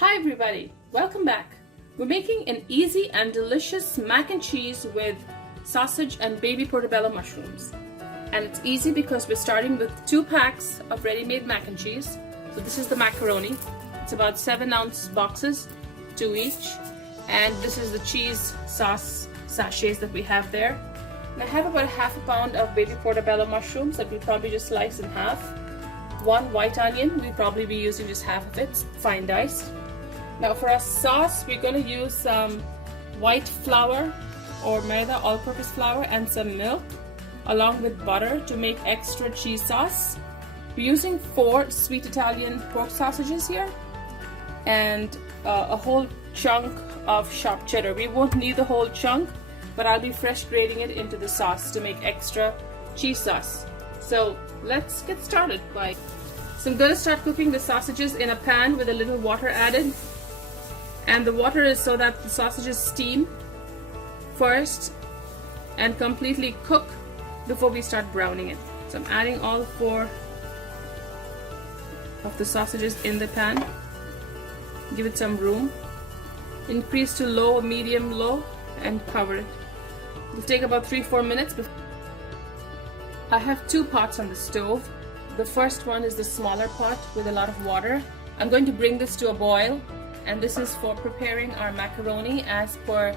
Hi everybody, welcome back. We're making an easy and delicious mac and cheese with sausage and baby portobello mushrooms. And it's easy because we're starting with 2 packs of ready-made mac and cheese. So this is the macaroni. It's about 7-ounce boxes, 2 each. And this is the cheese sauce sachets that we have there. And I have about half a pound of baby portobello mushrooms that we'll probably just slice in half. 1 white onion, we'll probably be using just half of it, fine diced. Now for our sauce, we're going to use some white flour or maida all-purpose flour and some milk along with butter to make extra cheese sauce. We're using 4 sweet Italian pork sausages here and a whole chunk of sharp cheddar. We won't need the whole chunk, but I'll be fresh grating it into the sauce to make extra cheese sauce. So let's get started. So I'm going to start cooking the sausages in a pan with a little water added. And the water is so that the sausages steam first and completely cook before we start browning it. So I'm adding all 4 of the sausages in the pan. Give it some room. Increase to low, medium, low, and cover it. It'll take about 3-4 minutes. I have 2 pots on the stove. The first one is the smaller pot with a lot of water. I'm going to bring this to a boil. And this is for preparing our macaroni as per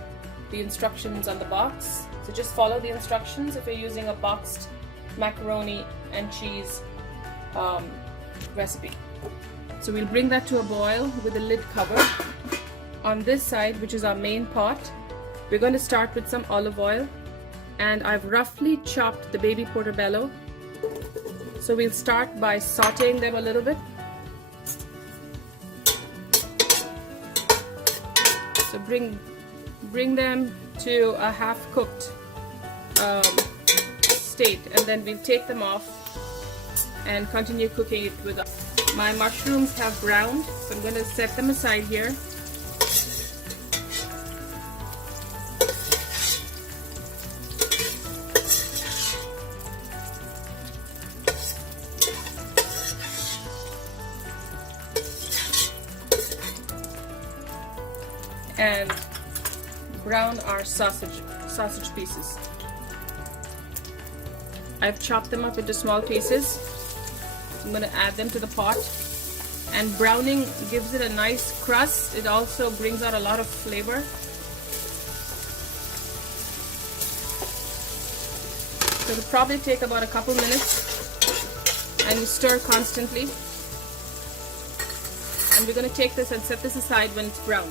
the instructions on the box. So just follow the instructions if you're using a boxed macaroni and cheese recipe. So we'll bring that to a boil with the lid covered. On this side, which is our main pot, we're going to start with some olive oil. And I've roughly chopped the baby portobello. So we'll start by sauteing them a little bit. So bring them to a half-cooked state, and then we'll take them off and continue cooking it with us. My mushrooms have browned, so I'm going to set them aside here. And brown our sausage pieces. I've chopped them up into small pieces. I'm going to add them to the pot. And browning gives it a nice crust. It also brings out a lot of flavor. So it'll probably take about a couple minutes. And you stir constantly. And we're going to take this and set this aside when it's brown.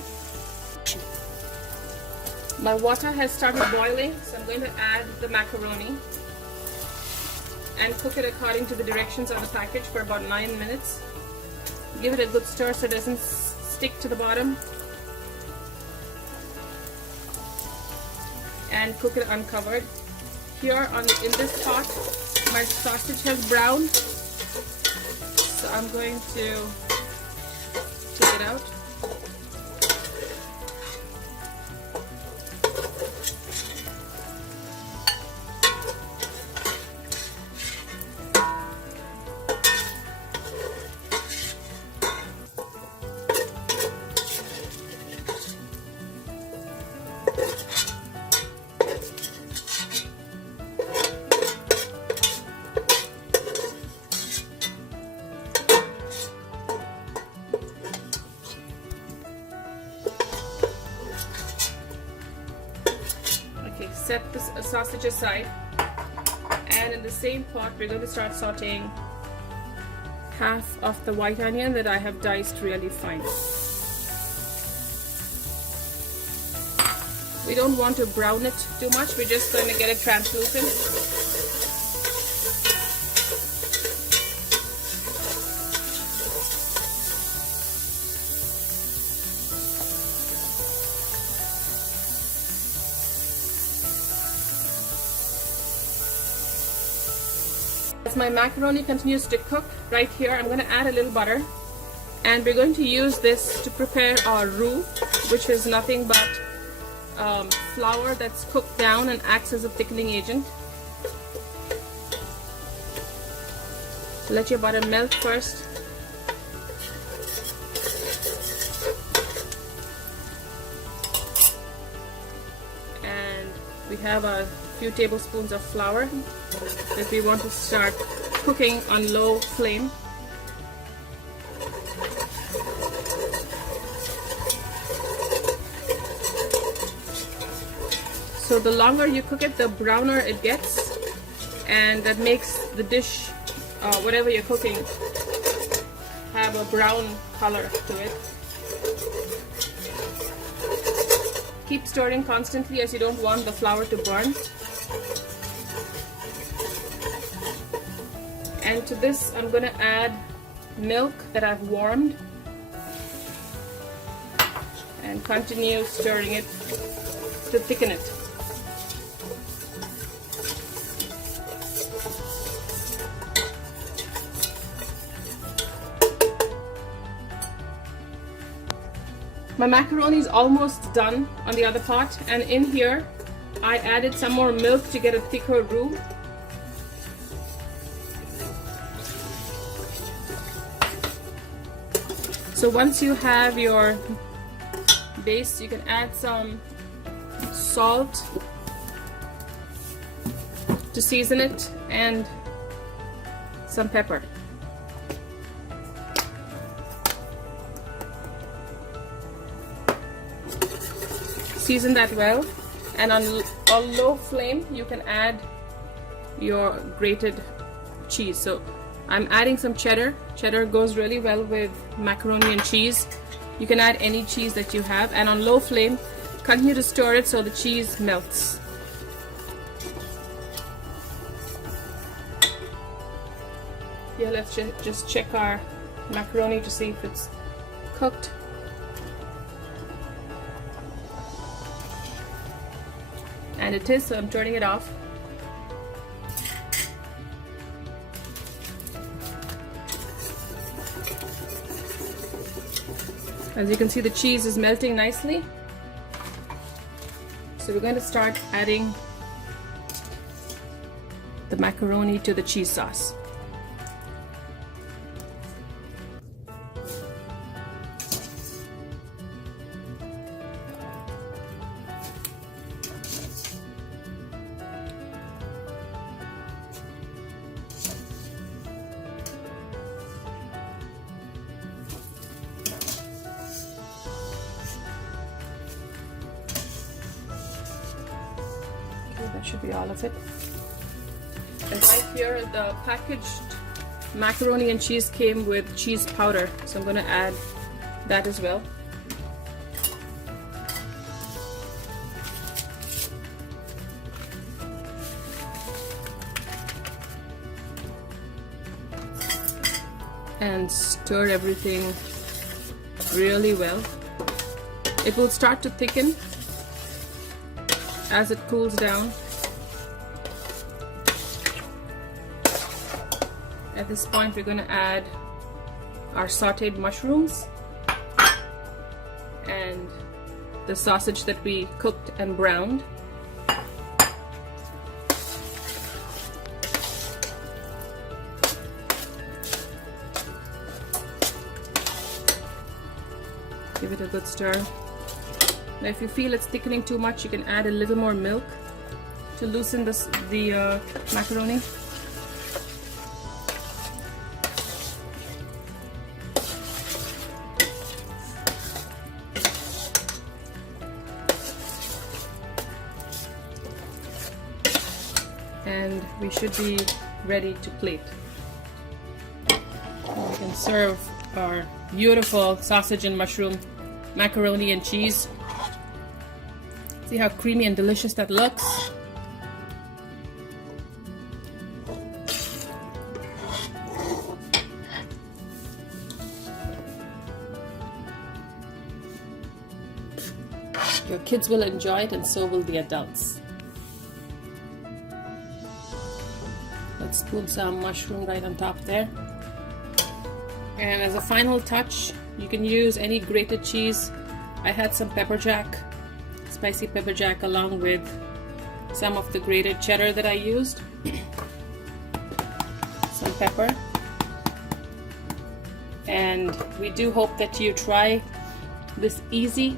My water has started boiling, so I'm going to add the macaroni and cook it according to the directions on the package for about 9 minutes. Give it a good stir so it doesn't stick to the bottom. And cook it uncovered. Here in this pot, my sausage has browned, so I'm going to take it out. Set the sausage aside, and in the same pot we're going to start sauteing half of the white onion that I have diced really fine. We don't want to brown it too much, we're just going to get it translucent. As my macaroni continues to cook, right here I'm going to add a little butter, and we're going to use this to prepare our roux, which is nothing but flour that's cooked down and acts as a thickening agent. Let your butter melt first. have a few tablespoons of flour that we want to start cooking on low flame. So the longer you cook it, the browner it gets, and that makes the dish, whatever you're cooking, have a brown color to it. Keep stirring constantly as you don't want the flour to burn. And to this I'm going to add milk that I've warmed and continue stirring it to thicken it. My macaroni is almost done on the other pot, and in here I added some more milk to get a thicker roux. So once you have your base, you can add some salt to season it and some pepper. Season that well, and on low flame you can add your grated cheese. So I'm adding some cheddar. Cheddar goes really well with macaroni and cheese. You can add any cheese that you have, and on low flame continue to stir it so the cheese melts. Yeah, let's just check our macaroni to see if it's cooked. And it is, so I'm turning it off. As you can see, the cheese is melting nicely. So we're going to start adding the macaroni to the cheese sauce. That should be all of it. And right here, the packaged macaroni and cheese came with cheese powder, so I'm going to add that as well. And stir everything really well. It will start to thicken as it cools down. At this point, we're going to add our sauteed mushrooms and the sausage that we cooked and browned. Give it a good stir. Now, if you feel it's thickening too much, you can add a little more milk to loosen the macaroni. And we should be ready to plate. We can serve our beautiful sausage and mushroom macaroni and cheese. See how creamy and delicious that looks. Your kids will enjoy it, and so will the adults. Let's put some mushroom right on top there. And as a final touch, you can use any grated cheese. I had some pepper jack, spicy pepper jack, along with some of the grated cheddar that I used. Some pepper. And we do hope that you try this easy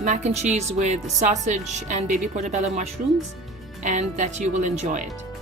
mac and cheese with sausage and baby portobello mushrooms, and that you will enjoy it.